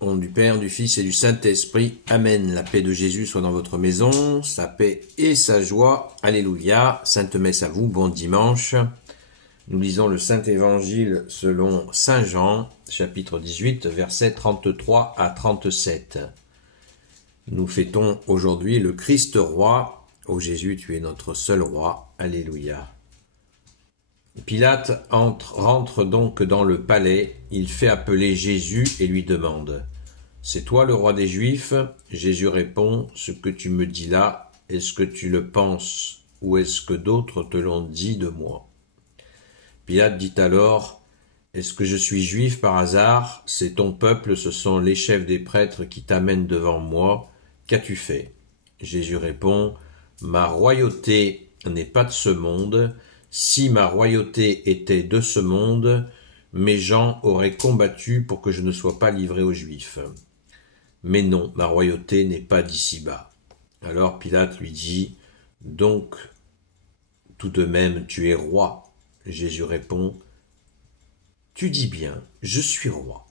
Au nom du Père, du Fils et du Saint-Esprit. Amen. La paix de Jésus soit dans votre maison, sa paix et sa joie. Alléluia. Sainte Messe à vous, bon dimanche. Nous lisons le Saint-Évangile selon Saint Jean, chapitre 18, versets 33 à 37. Nous fêtons aujourd'hui le Christ roi. Ô Jésus, tu es notre seul roi. Alléluia. Pilate rentre donc dans le palais, il fait appeler Jésus et lui demande « C'est toi le roi des Juifs ?» Jésus répond « Ce que tu me dis là, est-ce que tu le penses ou est-ce que d'autres te l'ont dit de moi ?» Pilate dit alors « Est-ce que je suis juif par hasard? C'est ton peuple, ce sont les chefs des prêtres qui t'amènent devant moi. Qu'as-tu fait ?» Jésus répond « Ma royauté n'est pas de ce monde. Si ma royauté était de ce monde, mes gens auraient combattu pour que je ne sois pas livré aux Juifs. Mais non, ma royauté n'est pas d'ici-bas. » Alors Pilate lui dit « Donc, tout de même, tu es roi. » Jésus répond « Tu dis bien, je suis roi.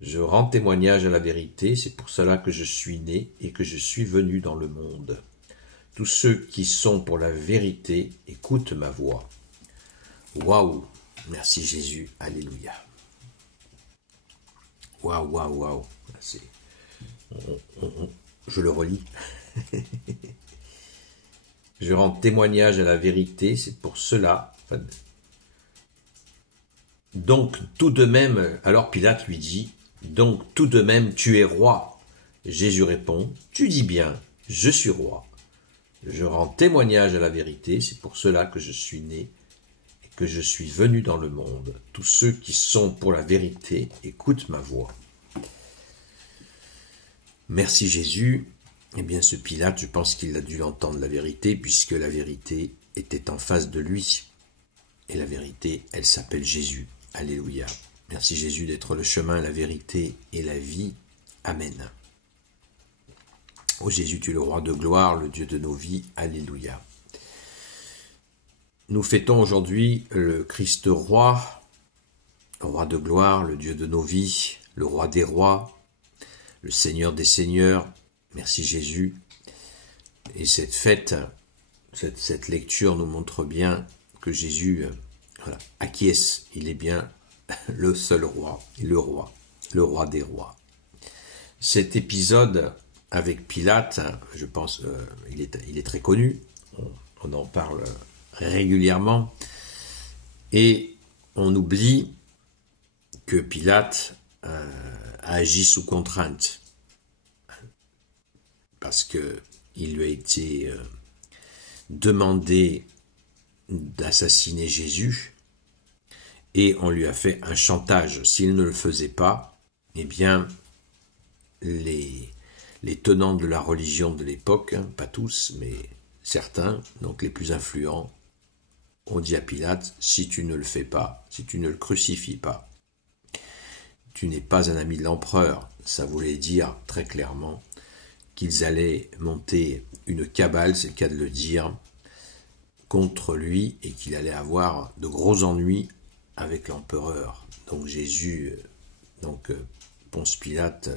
Je rends témoignage à la vérité, c'est pour cela que je suis né et que je suis venu dans le monde. Tous ceux qui sont pour la vérité écoutent ma voix. » Waouh! Merci Jésus, alléluia. Waouh, waouh, waouh. Je le relis. Je rends témoignage à la vérité, c'est pour cela. Donc tout de même, alors Pilate lui dit, donc tout de même tu es roi. Jésus répond, tu dis bien, je suis roi. Je rends témoignage à la vérité, c'est pour cela que je suis né et que je suis venu dans le monde. Tous ceux qui sont pour la vérité écoutent ma voix. Merci Jésus. Eh bien ce Pilate, je pense qu'il a dû entendre la vérité, puisque la vérité était en face de lui. Et la vérité, elle s'appelle Jésus. Alléluia. Merci Jésus d'être le chemin, la vérité et la vie. Amen. Ô Jésus, tu es le roi de gloire, le Dieu de nos vies. Alléluia. Nous fêtons aujourd'hui le Christ roi, le roi de gloire, le Dieu de nos vies, le roi des rois, le Seigneur des seigneurs. Merci Jésus. Et cette fête, cette lecture nous montre bien que Jésus acquiesce. Il est bien le seul roi, le roi des rois. Cet épisode avec Pilate, je pense, il est très connu, on en parle régulièrement, et on oublie que Pilate a agi sous contrainte, parce que il lui a été demandé d'assassiner Jésus, et on lui a fait un chantage. S'il ne le faisait pas, eh bien, les tenants de la religion de l'époque, pas tous, mais certains, donc les plus influents, ont dit à Pilate, si tu ne le fais pas, si tu ne le crucifies pas, tu n'es pas un ami de l'empereur. Ça voulait dire très clairement qu'ils allaient monter une cabale, c'est le cas de le dire, contre lui, et qu'il allait avoir de gros ennuis avec l'empereur. Donc Jésus, Ponce Pilate,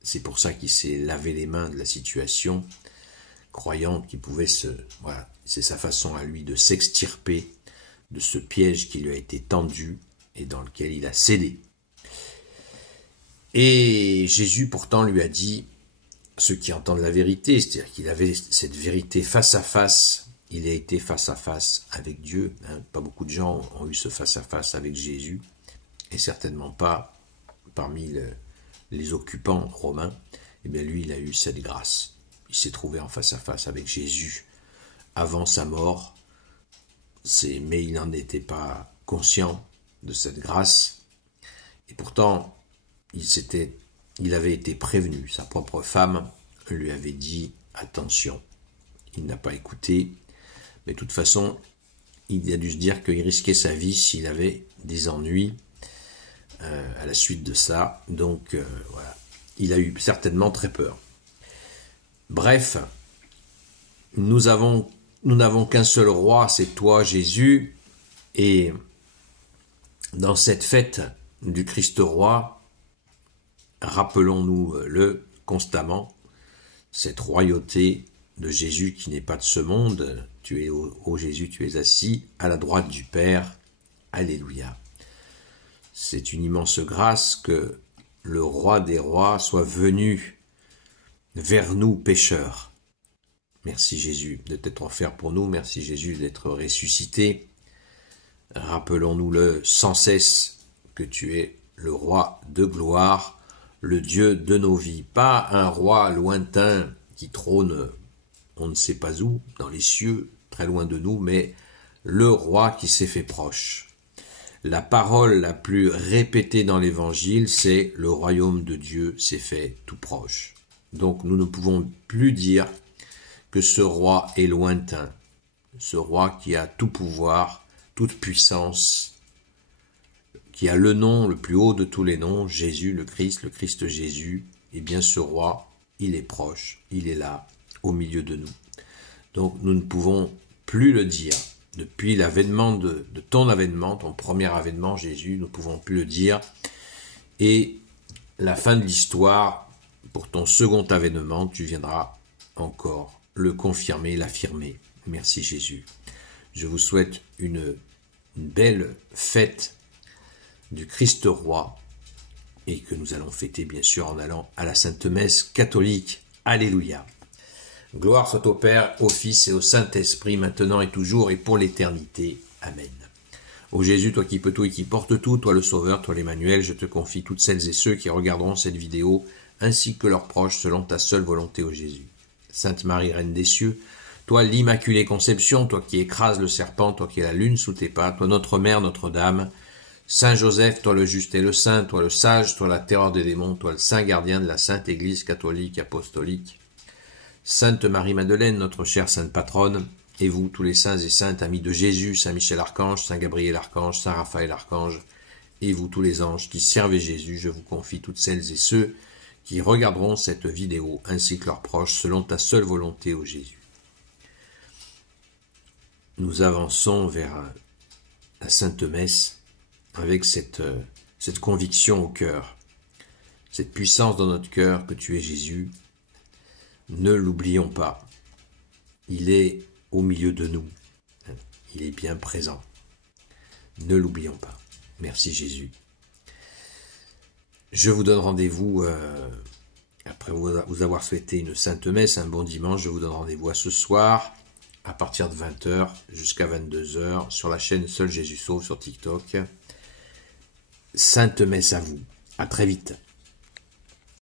c'est pour ça qu'il s'est lavé les mains de la situation, croyant qu'il pouvait c'est sa façon à lui de s'extirper de ce piège qui lui a été tendu et dans lequel il a cédé. Et Jésus pourtant lui a dit, ceux qui entendent la vérité, c'est-à-dire qu'il avait cette vérité face à face, il a été face à face avec Dieu. Pas beaucoup de gens ont eu ce face à face avec Jésus, et certainement pas parmi les occupants romains. Eh bien lui, il a eu cette grâce. Il s'est trouvé en face à face avec Jésus avant sa mort, mais il n'en était pas conscient de cette grâce. Et pourtant, il avait été prévenu. Sa propre femme lui avait dit « Attention ». Il n'a pas écouté, mais de toute façon, il a dû se dire qu'il risquait sa vie s'il avait des ennuis à la suite de ça. Donc voilà, il a eu certainement très peur. Bref, nous n'avons qu'un seul roi, c'est toi Jésus, et dans cette fête du Christ roi, rappelons-nous-le constamment, cette royauté de Jésus qui n'est pas de ce monde. Tu es, ô Jésus, tu es assis à la droite du Père. Alléluia. C'est une immense grâce que le roi des rois soit venu vers nous pécheurs. Merci Jésus de t'être offert pour nous. Merci Jésus d'être ressuscité. Rappelons-nous-le sans cesse que tu es le roi de gloire, le Dieu de nos vies. Pas un roi lointain qui trône on ne sait pas où, dans les cieux, très loin de nous, mais le roi qui s'est fait proche. La parole la plus répétée dans l'Évangile, c'est « le royaume de Dieu s'est fait tout proche ». Donc nous ne pouvons plus dire que ce roi est lointain, ce roi qui a tout pouvoir, toute puissance, qui a le nom le plus haut de tous les noms, Jésus, le Christ Jésus, eh bien ce roi, il est proche, il est là, au milieu de nous. Donc nous ne pouvons plus le dire. Depuis l'avènement de ton avènement, ton premier avènement, Jésus, nous ne pouvons plus le dire. Et la fin de l'histoire, pour ton second avènement, tu viendras encore le confirmer, l'affirmer. Merci Jésus. Je vous souhaite une belle fête du Christ roi et que nous allons fêter bien sûr en allant à la Sainte Messe catholique. Alléluia. Gloire soit au Père, au Fils et au Saint-Esprit, maintenant et toujours et pour l'éternité. Amen. Ô Jésus, toi qui peux tout et qui portes tout, toi le Sauveur, toi l'Emmanuel, je te confie toutes celles et ceux qui regarderont cette vidéo, ainsi que leurs proches, selon ta seule volonté, ô Jésus. Sainte Marie, Reine des cieux, toi l'Immaculée Conception, toi qui écrases le serpent, toi qui es la lune sous tes pas, toi notre Mère, Notre-Dame, Saint Joseph, toi le juste et le saint, toi le sage, toi la terreur des démons, toi le saint gardien de la Sainte Église catholique apostolique, Sainte Marie-Madeleine, notre chère Sainte Patronne, et vous, tous les saints et saintes, amis de Jésus, Saint Michel Archange, Saint Gabriel Archange, Saint Raphaël Archange, et vous, tous les anges qui servez Jésus, je vous confie toutes celles et ceux qui regarderont cette vidéo, ainsi que leurs proches, selon ta seule volonté, ô Jésus. Nous avançons vers la Sainte Messe avec cette conviction au cœur, cette puissance dans notre cœur que tu es Jésus. Ne l'oublions pas, il est au milieu de nous, il est bien présent. Ne l'oublions pas. Merci Jésus. Je vous donne rendez-vous, après vous avoir souhaité une sainte messe, un bon dimanche, je vous donne rendez-vous à ce soir, à partir de 20h jusqu'à 22h, sur la chaîne Seul Jésus Sauve sur TikTok. Sainte messe à vous. À très vite.